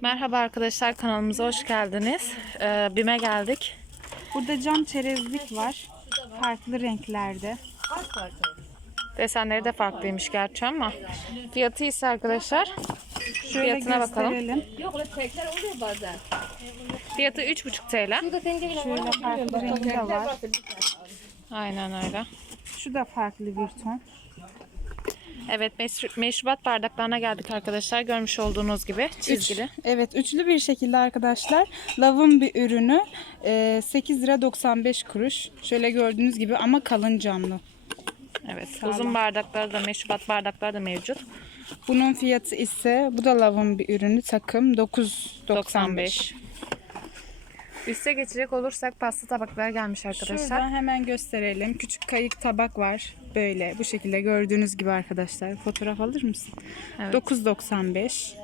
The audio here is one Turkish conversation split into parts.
Merhaba arkadaşlar kanalımıza hoş geldiniz. Ee, BİM'e geldik. Burada cam çerezlik var. Farklı renklerde. Desenleri de farklıymış gerçi ama. Fiyatı ise arkadaşlar. Şöyle Fiyatına bakalım. gösterelim. Yok öyle tekler oluyor bazen. Fiyatı 3,5 TL. Şöyle farklı rengi de var. Aynen öyle. Şu da farklı bir ton. Evet meşru- meşrubat bardaklarına geldik arkadaşlar. Görmüş olduğunuz gibi çizgili. Evet üçlü bir şekilde arkadaşlar. Lavın bir ürünü. Ee, 8 lira 95 kuruş. Şöyle gördüğünüz gibi ama kalın camlı. Evet uzun bardakları da meşrubat bardaklar da mevcut. Bunun fiyatı ise bu da lavın bir ürünü takım 9.95. 95. Üste geçecek olursak pasta tabakları gelmiş arkadaşlar. Şuradan hemen gösterelim. Küçük kayık tabak var. Böyle bu şekilde gördüğünüz gibi arkadaşlar. Fotoğraf alır mısın? Evet. 9.95.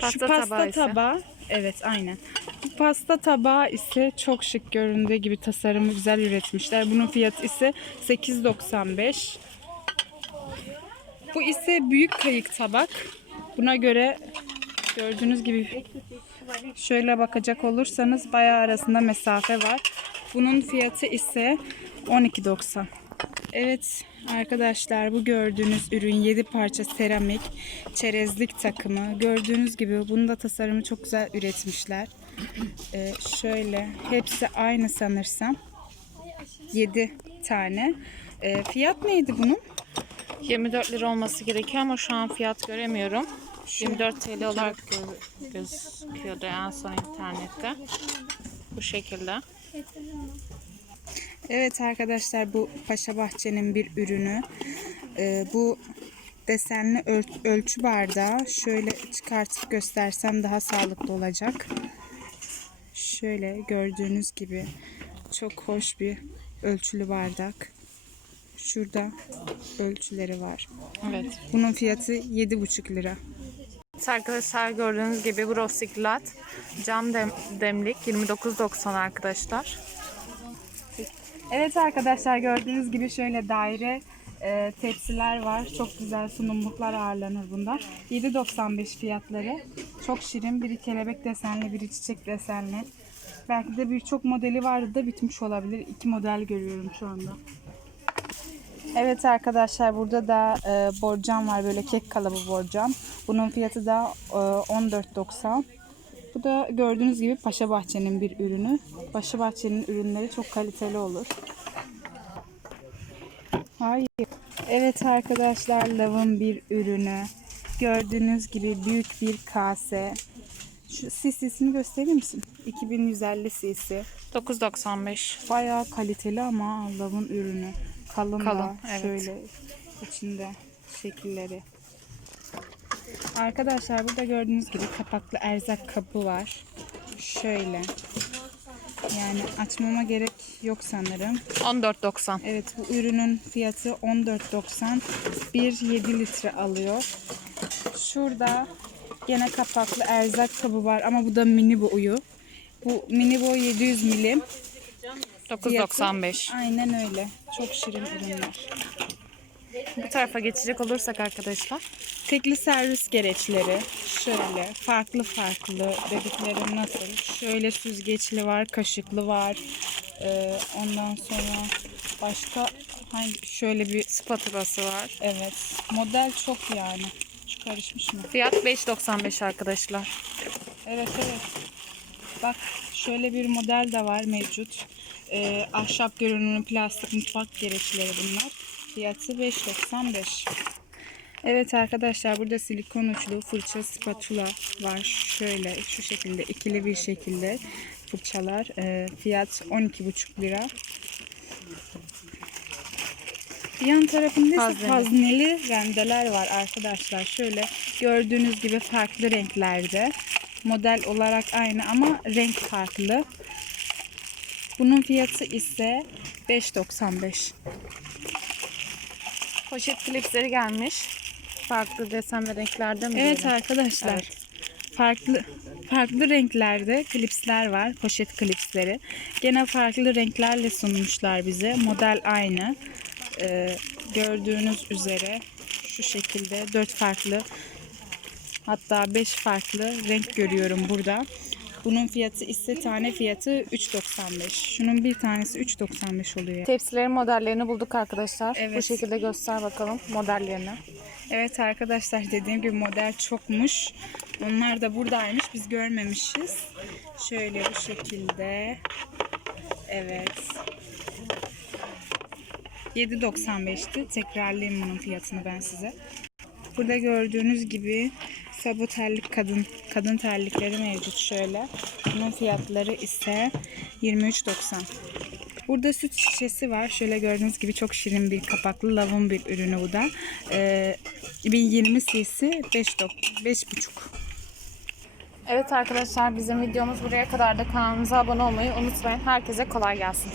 Pasta Şu pasta tabağı tabağı, ise- evet aynen. Bu pasta tabağı ise çok şık göründüğü gibi tasarımı güzel üretmişler. Bunun fiyatı ise 8.95. Bu ise büyük kayık tabak. Buna göre gördüğünüz gibi şöyle bakacak olursanız bayağı arasında mesafe var. Bunun fiyatı ise 12.90. Evet arkadaşlar bu gördüğünüz ürün 7 parça seramik çerezlik takımı. Gördüğünüz gibi bunun da tasarımı çok güzel üretmişler. Ee, şöyle hepsi aynı sanırsam. 7 tane. Ee, fiyat neydi bunun? 24 lira olması gerekiyor ama şu an fiyat göremiyorum. 24 TL olarak gö- gözüküyordu en son internette. Bu şekilde. Evet arkadaşlar bu Paşa Bahçe'nin bir ürünü. Ee, bu desenli öl- ölçü bardağı şöyle çıkartıp göstersem daha sağlıklı olacak. Şöyle gördüğünüz gibi çok hoş bir ölçülü bardak. Şurada ölçüleri var. Evet. Bunun fiyatı 7,5 lira. Evet Arkadaşlar gördüğünüz gibi Grossiklat cam dem- demlik 29.90 arkadaşlar. Evet arkadaşlar gördüğünüz gibi şöyle daire e, tepsiler var. Çok güzel sunumluklar ağırlanır bundan. 7.95 fiyatları. Çok şirin. Biri kelebek desenli, biri çiçek desenli. Belki de birçok modeli vardı da bitmiş olabilir. İki model görüyorum şu anda. Evet arkadaşlar burada da e, borcam var. Böyle kek kalıbı borcam. Bunun fiyatı da e, 14.90. Bu da gördüğünüz gibi Paşa Bahçe'nin bir ürünü. Paşa Bahçe'nin ürünleri çok kaliteli olur. Hayır. Evet arkadaşlar lavın bir ürünü. Gördüğünüz gibi büyük bir kase. Şu sisisini gösterir misin? 2150 sisi. 9.95. Bayağı kaliteli ama lavın ürünü. Kalın, Kalın, da evet. şöyle içinde şekilleri. Arkadaşlar burada gördüğünüz gibi kapaklı erzak kabı var. Şöyle. Yani açmama gerek yok sanırım. 14.90. Evet bu ürünün fiyatı 14.90. Bir 7 litre alıyor. Şurada gene kapaklı erzak kabı var ama bu da mini boyu. Bu mini boy 700 milim. Fiyatı- 9.95. Aynen öyle. Çok şirin ürünler. Bu tarafa geçecek olursak arkadaşlar. Tekli servis gereçleri şöyle farklı farklı dediklerim nasıl? Şöyle süzgeçli var, kaşıklı var. Ee, ondan sonra başka hangi şöyle bir Spatulası var. evet model çok yani. Şu karışmış mı? Fiyat 5.95 arkadaşlar. Evet evet. Bak şöyle bir model de var mevcut. Ee, ahşap görünümlü plastik mutfak gereçleri bunlar. Fiyatı 5.95. Evet arkadaşlar burada silikon uçlu fırça spatula var. Şöyle şu şekilde ikili bir şekilde fırçalar. Ee, fiyat 12,5 lira. Yan tarafında ise hazneli rendeler var arkadaşlar. Şöyle gördüğünüz gibi farklı renklerde. Model olarak aynı ama renk farklı. Bunun fiyatı ise 5.95. Poşet klipsleri gelmiş. Farklı desen ve renklerde mi? Evet diyelim? arkadaşlar. Evet. Farklı farklı renklerde klipsler var. Poşet klipsleri. Gene farklı renklerle sunmuşlar bize. Model aynı. Ee, gördüğünüz üzere şu şekilde dört farklı Hatta 5 farklı renk görüyorum burada. Bunun fiyatı ise tane fiyatı 3.95. Şunun bir tanesi 3.95 oluyor. Tepsilerin modellerini bulduk arkadaşlar. Bu Evet. şekilde göster bakalım modellerini. Evet arkadaşlar dediğim gibi model çokmuş. Onlar da buradaymış. Biz görmemişiz. Şöyle bu şekilde. Evet. 7.95'ti. Tekrarlayayım bunun fiyatını ben size. Burada gördüğünüz gibi sabun terlik kadın kadın terlikleri mevcut şöyle. Bunun fiyatları ise 23.90. Burada süt şişesi var. Şöyle gördüğünüz gibi çok şirin bir kapaklı lavun bir ürünü bu da. Ee, 2020 cc 5.5. Evet arkadaşlar bizim videomuz buraya kadar da kanalımıza abone olmayı unutmayın. Herkese kolay gelsin.